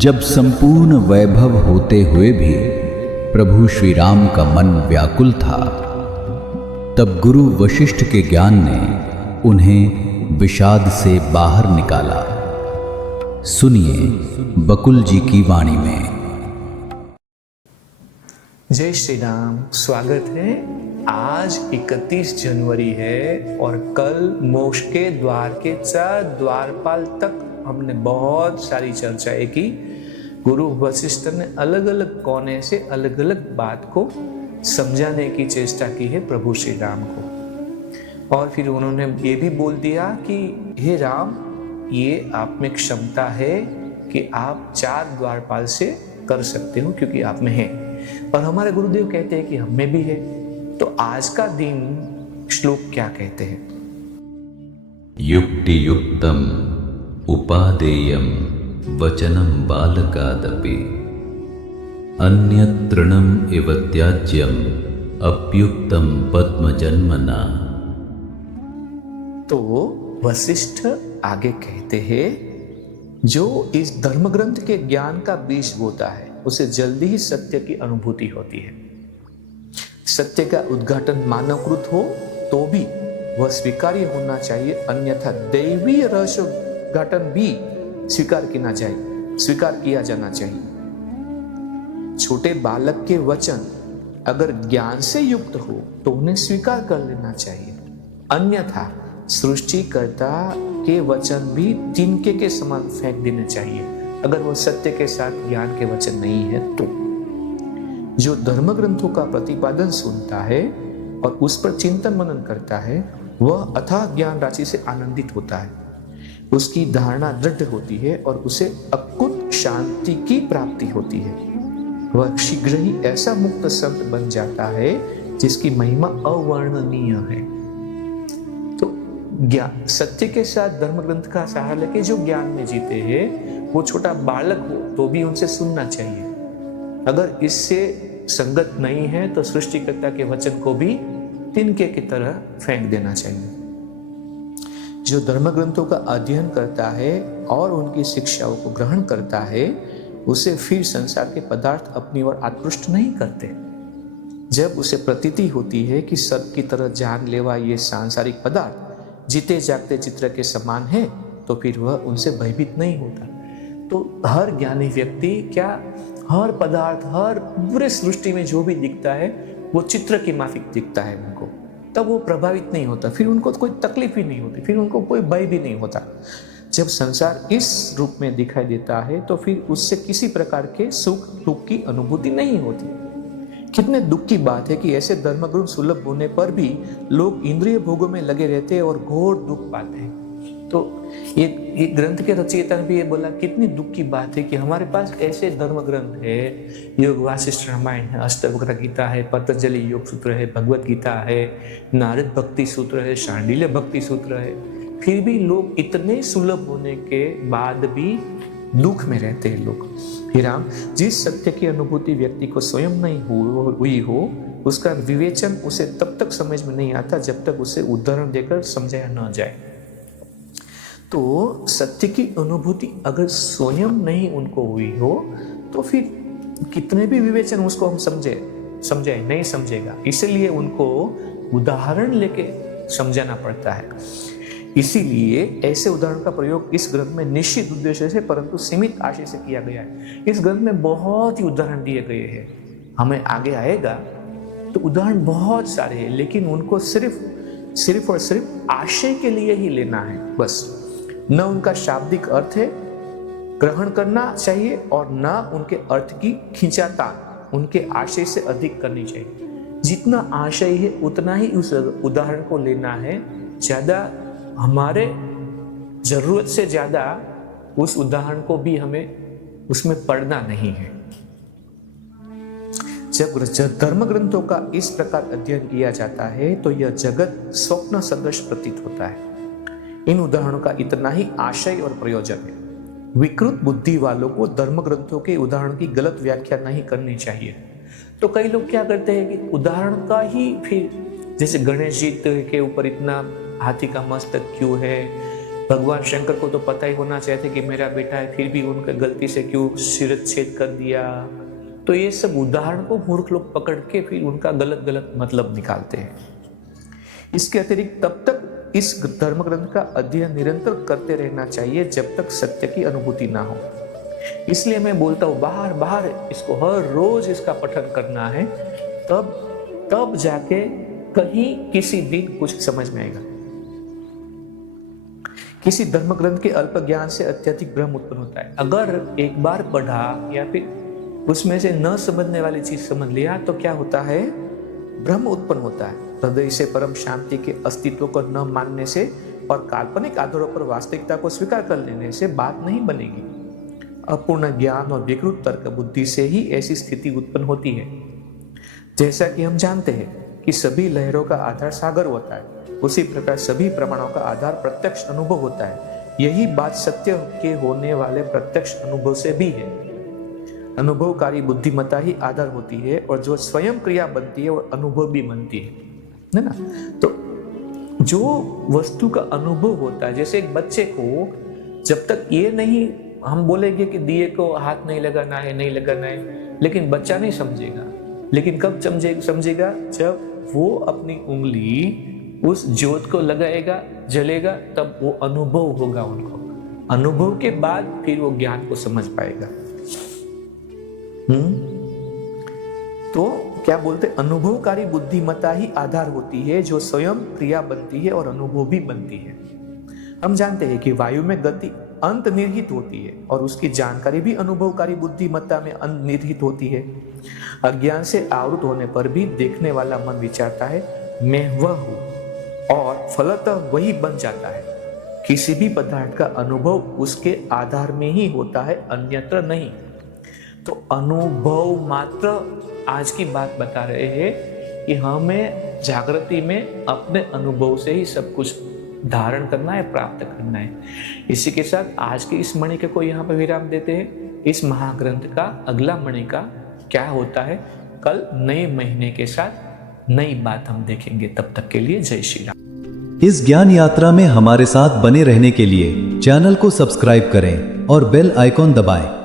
जब संपूर्ण वैभव होते हुए भी प्रभु श्री राम का मन व्याकुल था, तब गुरु वशिष्ठ के ज्ञान ने उन्हें विषाद से बाहर निकाला। सुनिए बकुल जी की वाणी में। जय श्री राम। स्वागत है। आज 31 जनवरी है और कल मोक्ष के द्वार के 4 द्वारपाल तक हमने बहुत सारी चर्चाएं की। गुरु वशिष्ठ ने अलग अलग कोने से अलग अलग बात को समझाने की चेष्टा की है प्रभु श्री राम को। और फिर उन्होंने ये भी बोल दिया कि हे राम, ये आप में क्षमता है कि आप 4 द्वारपाल से कर सकते हो क्योंकि आप में है। और हमारे गुरुदेव कहते हैं कि हम में भी है। तो आज का दिन श्लोक क्या कहते हैं? युक्ति युक्तम उपादेयम वचनम बालकादपि अन्यतृणम इव त्याज्यम अप्युक्तम पद्मजन्मना। तो वशिष्ठ आगे कहते हैं, जो इस धर्म ग्रंथ के ज्ञान का बीज बोता है उसे जल्दी ही सत्य की अनुभूति होती है। सत्य का उद्घाटन मानवकृत हो तो भी वह स्वीकार्य होना चाहिए, अन्यथा दैवीय रहस्य उद्घाटन भी स्वीकार किया जाना चाहिए। छोटे बालक के वचन अगर ज्ञान से युक्त हो तो उन्हें स्वीकार कर लेना चाहिए, अन्यथा सृष्टिकर्ता के वचन भी तिनके के समान फेंक देने चाहिए अगर वह सत्य के साथ ज्ञान के वचन नहीं है। तो जो धर्म ग्रंथों का प्रतिपादन सुनता है और उस पर चिंतन मनन करता है, वह अथाह ज्ञान राशि से आनंदित होता है। उसकी धारणा दृढ़ होती है और उसे अकुत शांति की प्राप्ति होती है। वह शीघ्र ही ऐसा मुक्त संत बन जाता है जिसकी महिमा अवर्णनीय है। तो ज्ञान सत्य के साथ धर्म ग्रंथ का सहारा लेके जो ज्ञान में जीते हैं, वो छोटा बालक हो तो भी उनसे सुनना चाहिए। अगर इससे संगत नहीं है तो सृष्टिकर्ता के वचन को भी तिनके की तरह फेंक देना चाहिए। जो धर्म ग्रंथों का अध्ययन करता है और उनकी शिक्षाओं को ग्रहण करता है, उसे फिर संसार के पदार्थ अपनी ओर आकृष्ट नहीं करते। जब उसे प्रतीति होती है कि सर्प की तरह जान लेवा ये सांसारिक पदार्थ जीते जागते चित्र के समान है, तो फिर वह उनसे भयभीत नहीं होता। तो हर ज्ञानी व्यक्ति हर पदार्थ, हर पूरे सृष्टि में जो भी दिखता है वो चित्र की माफिक दिखता है उनको, तब वो प्रभावित नहीं होता, फिर उनको कोई तकलीफ ही नहीं होती, फिर उनको कोई भय भी नहीं होता। जब संसार इस रूप में दिखाई देता है तो फिर उससे किसी प्रकार के सुख दुख की अनुभूति नहीं होती। कितने दुख की बात है कि ऐसे धर्मग्रंथ सुलभ होने पर भी लोग इंद्रिय भोगों में लगे रहते हैं और घोर दुख पाते हैं। तो ये ग्रंथ के रचयिता ने भी ये बोला, कितनी दुख की बात है कि हमारे पास ऐसे धर्म ग्रंथ है, योग वासिष्ठ रामायण है, अष्टवक्र गीता है, पतंजलि योग सूत्र है, भगवत गीता है, नारद भक्ति सूत्र है, शांडिल्य भक्ति सूत्र है, फिर भी लोग इतने सुलभ होने के बाद भी दुख में रहते हैं लोग। हे राम, जिस सत्य की अनुभूति व्यक्ति को स्वयं नहीं हुई हो, उसका विवेचन उसे तब तक समझ में नहीं आता जब तक उसे उदाहरण देकर समझाया न जाए। तो सत्य की अनुभूति अगर स्वयं नहीं उनको हुई हो तो फिर कितने भी विवेचन उसको हम समझे नहीं समझेगा। इसलिए उनको उदाहरण लेके समझाना पड़ता है। इसीलिए ऐसे उदाहरण का प्रयोग इस ग्रंथ में निश्चित उद्देश्य से परंतु सीमित आशय से किया गया है। इस ग्रंथ में बहुत ही उदाहरण दिए गए हैं। हमें आगे आएगा तो उदाहरण बहुत सारे हैं, लेकिन उनको सिर्फ और सिर्फ आशय के लिए ही लेना है बस। न उनका शाब्दिक अर्थ है ग्रहण करना चाहिए और न उनके अर्थ की खिंचातान उनके आशय से अधिक करनी चाहिए। जितना आशय है उतना ही उस उदाहरण को लेना है। ज्यादा हमारे जरूरत से ज्यादा उस उदाहरण को भी हमें उसमें पढ़ना नहीं है। जब धर्म ग्रंथों का इस प्रकार अध्ययन किया जाता है तो यह जगत स्वप्न सदृश प्रतीत होता है। इन उदाहरणों का इतना ही आशय और प्रयोजन है। विकृत बुद्धि वालों को धर्म ग्रंथों के उदाहरण की गलत व्याख्या नहीं करनी चाहिए। तो कई लोग क्या करते हैं कि उदाहरण का ही फिर, जैसे गणेश जी के ऊपर इतना हाथी का मस्तक क्यों है, भगवान शंकर को तो पता ही होना चाहिए था कि मेरा बेटा है, फिर भी उनका गलती से क्यों शिरच्छेद कर दिया। तो ये सब उदाहरण को मूर्ख लोग पकड़ के फिर उनका गलत गलत मतलब निकालते हैं। इसके अतिरिक्त तब तक इस धर्म ग्रंथ का अध्ययन निरंतर करते रहना चाहिए जब तक सत्य की अनुभूति ना हो। इसलिए मैं बोलता हूँ बाहर बाहर इसको हर रोज इसका पठन करना है, तब जाके कहीं किसी दिन कुछ समझ में आएगा। किसी धर्म ग्रंथ के अल्प ज्ञान से अत्यधिक भ्रम उत्पन्न होता है। अगर एक बार पढ़ा या फिर उसमें से न समझने वाली चीज समझ लिया तो क्या होता है, भ्रम उत्पन्न होता है। हृदय से परम शांति के अस्तित्व को न मानने से और काल्पनिक आधारों पर वास्तविकता को स्वीकार कर लेने से बात नहीं बनेगी। अपूर्ण ज्ञान और विकृत तर्क बुद्धि से ही ऐसी स्थिति उत्पन्न होती है। जैसा कि हम जानते हैं कि सभी लहरों का आधार सागर होता है, उसी प्रकार सभी प्रमाणों का आधार प्रत्यक्ष अनुभव होता है। यही बात सत्य के होने वाले प्रत्यक्ष अनुभव से भी है। अनुभवकारी बुद्धिमत्ता ही आधार होती है और जो स्वयं क्रिया बनती है वो अनुभव भी बनती है ना। तो जो वस्तु का अनुभव होता है, जैसे एक बच्चे को जब तक ये नहीं हम बोलेंगे कि दिए को हाथ नहीं लगाना है, नहीं लगाना है, लेकिन बच्चा नहीं समझेगा। लेकिन कब समझेगा जब वो अपनी उंगली उस ज्योत को लगाएगा, जलेगा, तब वो अनुभव होगा उनको। अनुभव के बाद फिर वो ज्ञान को समझ पाएगा। तो क्या बोलते, अनुभवकारी बुद्धिमत्ता ही आधार होती है जो स्वयं क्रिया बनती है और अनुभव भी बनती है। हम जानते हैं कि वायु में गति अंतर्निहित होती है और उसकी जानकारी भी अनुभवकारी बुद्धिमत्ता में अंतर्निहित होती है। अज्ञान से आवृत होने पर भी देखने वाला मन विचारता है मैं वह हूं और फलतः वही बन जाता है। किसी भी पदार्थ का अनुभव उसके आधार में ही होता है, अन्यत्र नहीं। तो अनुभव मात्र आज की बात बता रहे हैं कि हमें जागृति में अपने अनुभव से ही सब कुछ धारण करना है, प्राप्त करना है। इसी के साथ आज की इस मणिका को यहाँ पर विराम देते हैं। इस महाग्रंथ का अगला मणिका क्या होता है, कल नए महीने के साथ नई बात हम देखेंगे। तब तक के लिए जय श्री राम। इस ज्ञान यात्रा में हमारे साथ बने रहने के लिए चैनल को सब्सक्राइब करें और बेल आइकॉन दबाएं।